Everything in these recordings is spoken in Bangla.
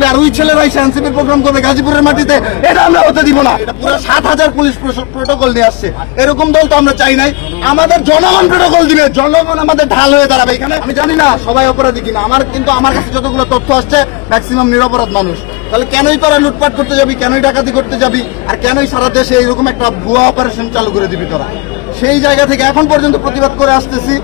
আসবে আর ওই ছেলেরা এনসিপির প্রোগ্রাম করবে গাজীপুরের মাটিতে, এটা আমরা হতে দিব না। এটা পুরো ৭,০০০ পুলিশ প্রোটোকল নিয়ে আসছে, এরকম দল তো আমরা চাই নাই। আমাদের জনগণ প্রোটোকল দিবে, জনগণ আমাদের ঢাল হয়ে দাঁড়াবে এখানে। আমি জানি না সবাই অপরাধী কিনা, আমার কাছে যতগুলো তথ্য আসছে ম্যাক্সিমাম নিরপরাধ মানুষ। তাহলে কেনই তোরা লুটপাট করতে যাবি, কেনই ডাকাতি করতে যাবি, আর কেনই সারা দেশে এইরকম একটা ভুয়া অপারেশন চালু করে দিবি তোরা? সেই জায়গা থেকে এখন পর্যন্ত প্রতিবাদ করে আসতেছি,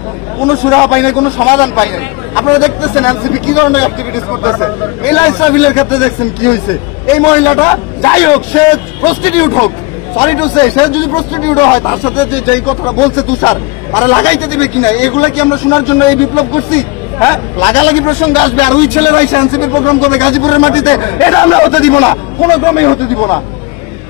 কোনো সুরাহা পাই নাই, কোনো সমাধান পাই নাই। আপনারা দেখতেছেন এনসিপি কি ধরনের অ্যাক্টিভিটিস করতেছে। এলা ইসরাফিলের ক্ষেত্রে দেখছেন কি হয়েছে। এই মহিলাটা যাই হোক, সে প্রস্টিটিউট হোক, সরি টু সে, সে যদি প্রস্টিটিউট হয়, তার সাথে যেই কথাটা বলছে তুষার, তারা লাগাইতে দিবে কিনা, এগুলা কি আমরা শোনার জন্য এই বিপ্লব করছি? হ্যাঁ, লাগালাগি প্রসঙ্গ আসবে আর ওই ছেলেরা এনসিপির প্রোগ্রাম করবে গাজীপুরের মাটিতে, এটা আমরা হতে দিব না, কোনো ক্রমেই হতে দিব না।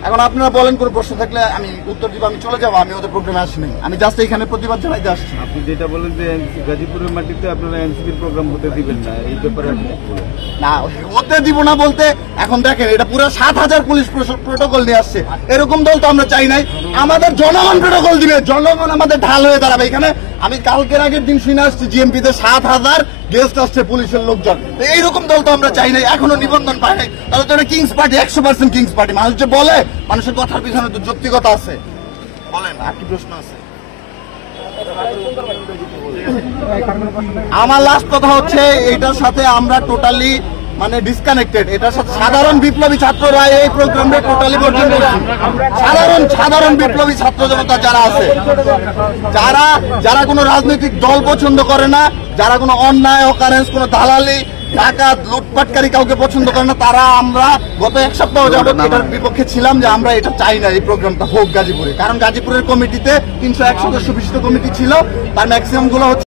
এখন আপনারা বলেন, কোনো প্রশ্ন থাকলে আমি উত্তর দিব, আমি চলে যাবো, আমি ওদের প্রোগ্রামে আসি নাই, আমি জাস্ট এখানে প্রতিবাদ জানাইতে আসছি। আপনি যেটা বলেন যে গাজীপুরের মাটিতে আপনারা এনসিপির প্রোগ্রাম হতে দিবেন না, এই ব্যাপারে আপনি কি বলেন? না, হতে দিব না বলতে এখন দেখেন, এটা পুরো ৭,০০০ পুলিশ প্রোটোকল নিয়ে আসছে, এরকম দল তো আমরা চাই নাই। আমাদের জনগণ প্রোটোকল দিবে, জনগণ আমাদের ঢাল হয়ে দাঁড়াবে এখানে। আমি কালকের আগের দিন শুনে আসছি জিএমপিতে ৭,০০০ গেস্ট আসছে পুলিশের লোকজন, এইরকম দল তো আমরা চাই নাই, এখনো নিবন্ধন পাই নাই। তাহলে তো এটা কিংস পার্টি, ১০০% কিংস পার্টি। মানুষ যে বলে, মানুষের কথার পিছনে তো যৌক্তিকতা আছে। বলেন, আর কি প্রশ্ন আছে? আমার লাস্ট কথা হচ্ছে, এটার সাথে আমরা টোটালি মানে ডিসকানেক্টেড। এটার সাথে সাধারণ বিপ্লবী ছাত্ররা এই প্রোগ্রামে টোটালি বর্জন করছে। সাধারণ বিপ্লবী ছাত্র জনতা যারা আছে, যারা কোনো রাজনৈতিক দল পছন্দ করে না, যারা কোনো অন্যায় অকারেন্স, কোনো দালালি, ডাকাত, লুটপাটকারী কাউকে পছন্দ করে না, তারা আমরা গত এক সপ্তাহ যাবত এটার বিপক্ষে ছিলাম যে আমরা এটা চাই না, এই প্রোগ্রামটা হোক গাজীপুরে। কারণ গাজীপুরের কমিটিতে ৩০১ সদস্য বিশিষ্ট কমিটি ছিল, তার ম্যাক্সিমাম গুলো হচ্ছে